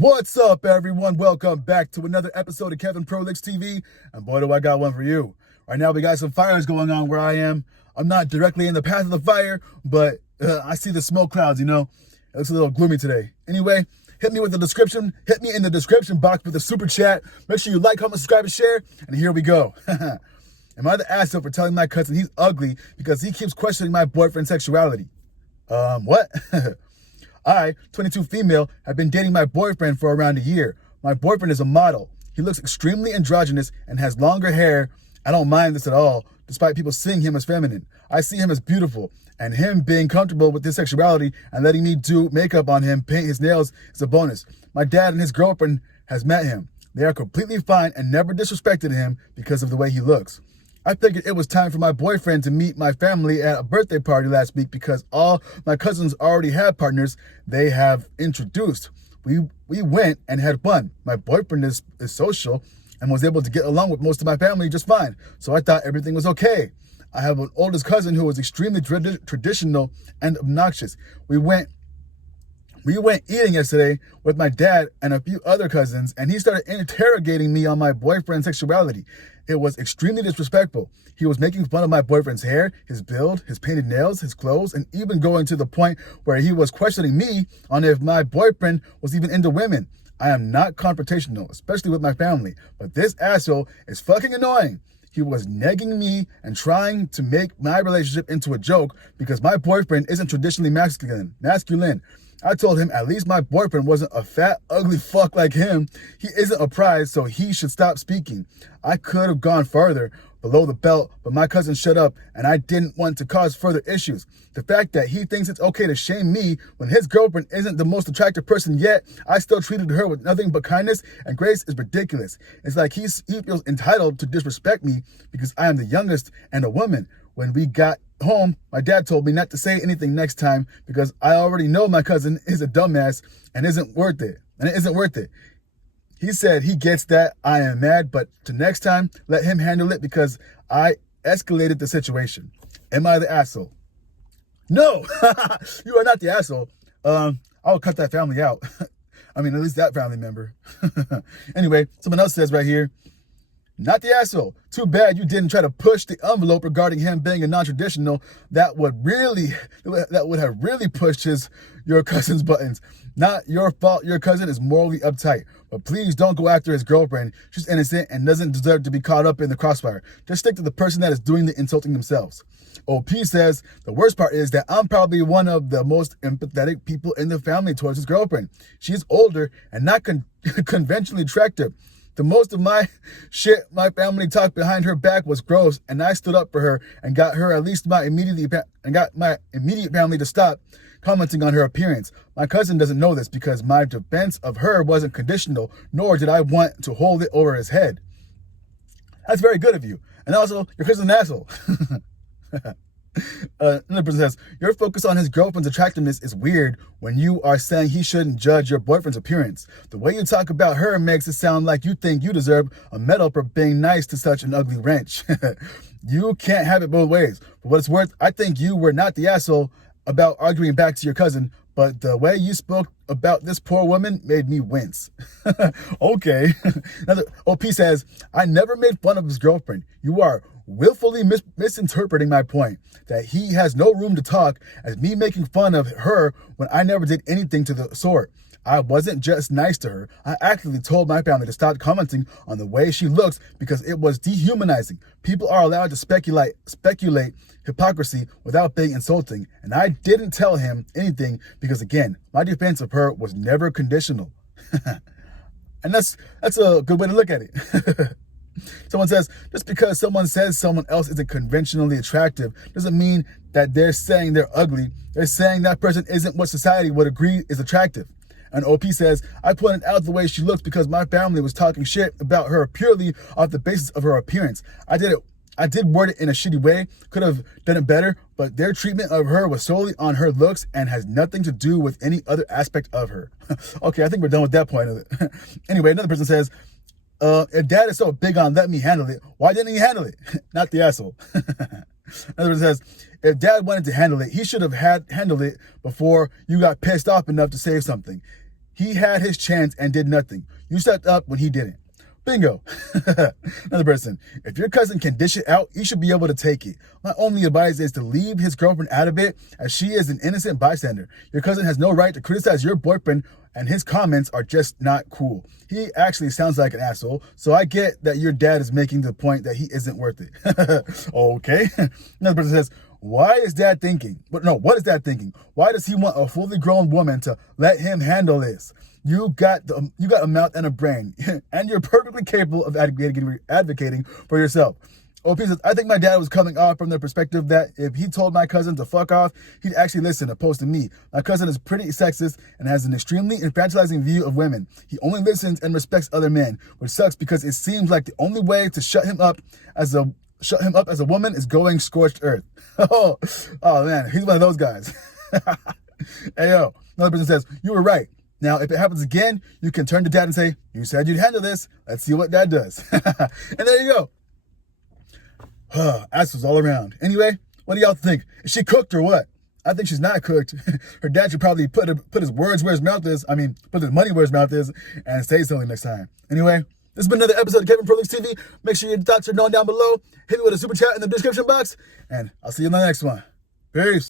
What's up, everyone? Welcome back to another episode of Kevin Prolix TV, and boy, do I got one for you. Right now, we got some fires going on where I am. I'm not directly in the path of the fire, but I see the smoke clouds, It looks a little gloomy today. Anyway, hit me in the description box with a super chat. Make sure you like, comment, subscribe, and share, and here we go. Am I the asshole for telling my cousin he's ugly because he keeps questioning my boyfriend's sexuality? What? I, 22 female, have been dating my boyfriend for around a year. My boyfriend is a model. He looks extremely androgynous and has longer hair. I don't mind this at all, despite people seeing him as feminine. I see him as beautiful, and him being comfortable with his sexuality and letting me do makeup on him, paint his nails, is a bonus. My dad and his girlfriend has met him. They are completely fine and never disrespected him because of the way he looks. I figured it was time for my boyfriend to meet my family at a birthday party last week because all my cousins already have partners they have introduced. We went and had fun. My boyfriend is social and was able to get along with most of my family just fine, so I thought everything was okay. I have an oldest cousin who was extremely traditional and obnoxious. We went eating yesterday with my dad and a few other cousins, and he started interrogating me on my boyfriend's sexuality. It was extremely disrespectful. He was making fun of my boyfriend's hair, his build, his painted nails, his clothes, and even going to the point where he was questioning me on if my boyfriend was even into women. I am not confrontational, especially with my family, but this asshole is fucking annoying. He was negging me and trying to make my relationship into a joke because my boyfriend isn't traditionally masculine. I told him at least my boyfriend wasn't a fat, ugly fuck like him. He isn't a prize, so he should stop speaking. I could have gone further below the belt, but my cousin shut up, and I didn't want to cause further issues. The fact that he thinks it's okay to shame me when his girlfriend isn't the most attractive person yet, I still treated her with nothing but kindness and grace, is ridiculous. It's like he feels entitled to disrespect me because I am the youngest and a woman. When we got home, my dad told me not to say anything next time because I already know my cousin is a dumbass and it isn't worth it. He said he gets that I am mad, but to next time, let him handle it because I escalated the situation. Am I the asshole? No, you are not the asshole. I'll cut that family out. I mean, at least that family member. Anyway, someone else says right here, not the asshole. Too bad you didn't try to push the envelope regarding him being a non-traditional. That would have really pushed your cousin's buttons. Not your fault your cousin is morally uptight. But please don't go after his girlfriend. She's innocent and doesn't deserve to be caught up in the crossfire. Just stick to the person that is doing the insulting themselves. OP says, the worst part is that I'm probably one of the most empathetic people in the family towards his girlfriend. She's older and not conventionally attractive. The most of my shit my family talked behind her back was gross, and I stood up for her and got my immediate family to stop commenting on her appearance. My cousin doesn't know this because my defense of her wasn't conditional, nor did I want to hold it over his head. That's very good of you. And also, your cousin's an asshole. Another person says, your focus on his girlfriend's attractiveness is weird when you are saying he shouldn't judge your boyfriend's appearance. The way you talk about her makes it sound like you think you deserve a medal for being nice to such an ugly wrench. You can't have it both ways. For what it's worth, I think you were not the asshole about arguing back to your cousin, but the way you spoke about this poor woman made me wince. Okay. Another OP says, I never made fun of his girlfriend. You are willfully misinterpreting my point that he has no room to talk as me making fun of her when I never did anything to the sort. I wasn't just nice to her. I actively told my family to stop commenting on the way she looks because it was dehumanizing. People are allowed to speculate hypocrisy without being insulting, and I didn't tell him anything because, again, my defense of her was never conditional. And that's a good way to look at it. Someone says, just because someone says someone else isn't conventionally attractive doesn't mean that they're saying they're ugly. They're saying that person isn't what society would agree is attractive. And OP says, I pointed out the way she looks because my family was talking shit about her purely off the basis of her appearance. I did word it in a shitty way, could have done it better, but their treatment of her was solely on her looks and has nothing to do with any other aspect of her. Okay, I think we're done with that point of it. Anyway, another person says, if dad is so big on let me handle it, why didn't he handle it? Not the asshole. Another person says, if dad wanted to handle it, he should have handled it before you got pissed off enough to say something. He had his chance and did nothing. You stepped up when he didn't. Bingo. Another person. If your cousin can dish it out, you should be able to take it. My only advice is to leave his girlfriend out of it, as she is an innocent bystander. Your cousin has no right to criticize your boyfriend, and his comments are just not cool. He actually sounds like an asshole, so I get that your dad is making the point that he isn't worth it. Okay. Another person says, what is dad thinking? Why does he want a fully grown woman to let him handle this? You got a mouth and a brain, and you're perfectly capable of advocating for yourself. OP says, I think my dad was coming off from the perspective that if he told my cousin to fuck off, he'd actually listen opposed to me. My cousin is pretty sexist and has an extremely infantilizing view of women. He only listens and respects other men, which sucks because it seems like the only way to shut him up as a woman is going scorched earth. Oh man, he's one of those guys. Hey yo, another person says, you were right. Now, if it happens again, you can turn to dad and say, you said you'd handle this. Let's see what dad does. And there you go. Assholes all around. Anyway, what do y'all think? Is she cooked or what? I think she's not cooked. Her dad should probably put his words where his mouth is. Put his money where his mouth is and say something next time. Anyway, this has been another episode of Kevin Prolix TV. Make sure your thoughts are known down below. Hit me with a super chat in the description box. And I'll see you in the next one. Peace.